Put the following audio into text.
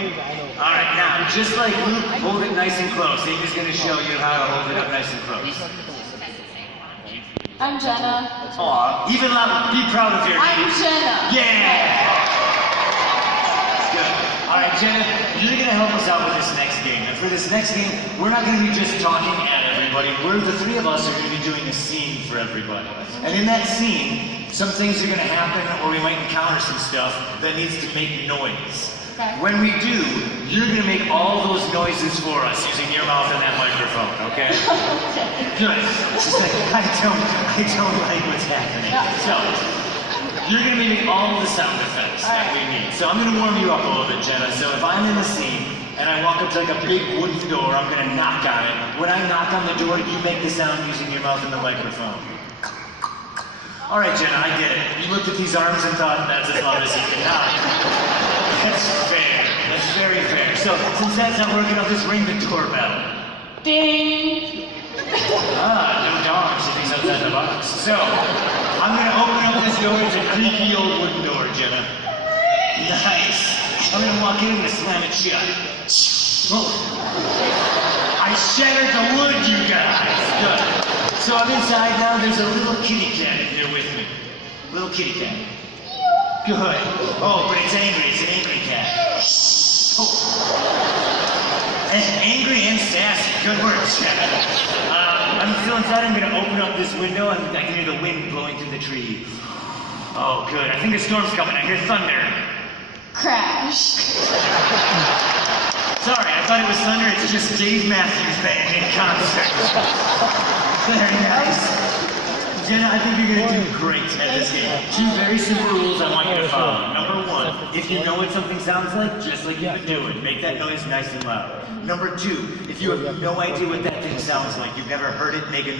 Alright, now, just like Luke, hold it nice and close. Amy's gonna show you how to hold it up nice and close. I'm Jenna. Aw, even louder, be proud of your name. I'm Jenna. Yeah! Good. Alright, Jenna, you're gonna help us out with this next game. And for this next game, we're not gonna be just talking at everybody. We're the three of us are gonna be doing a scene for everybody. And in that scene, some things are gonna happen, or we might encounter some stuff that needs to make noise. Okay. When we do, you're gonna make all those noises for us using your mouth and that microphone, okay? Good. She's like, I don't like what's happening. So, you're gonna be making all the sound effects that we need. So I'm gonna warm you up a little bit, Jenna. So if I'm in the scene and I walk up to like a big wooden door, I'm gonna knock on it. When I knock on the door, you make the sound using your mouth and the microphone. All right, Jenna, I get it. You looked at these arms and thought, that's as loud as you can knock. That's fair. That's very fair. So, since that's not working, I'll just ring the doorbell. Ding. No dogs if he's outside the box. So, I'm gonna open up this door. It's a creaky old wooden door, Jenna. Nice. I'm gonna walk in and slam it shut. Oh. I shattered the wood, you guys. Good. So I'm inside now. There's a little kitty cat in here with me. Little kitty cat. Good. Oh, but it's angry. It's an angry cat. Oh. And angry and sassy. Good work, Jenna. I'm still inside. I'm going to open up this window and I can hear the wind blowing through the tree. Oh, good. I think a storm's coming. I hear thunder. Crash. Sorry, I thought it was thunder. It's just Dave Matthews Band in concert. Very nice. Jenna, I think you're going to do great at this game. Two very simple rules I want you to follow. Number one, if you know what something sounds like, just like you've been doing, make that noise nice and loud. Number two, if you have no idea what that thing sounds like, you've never heard it make a noise,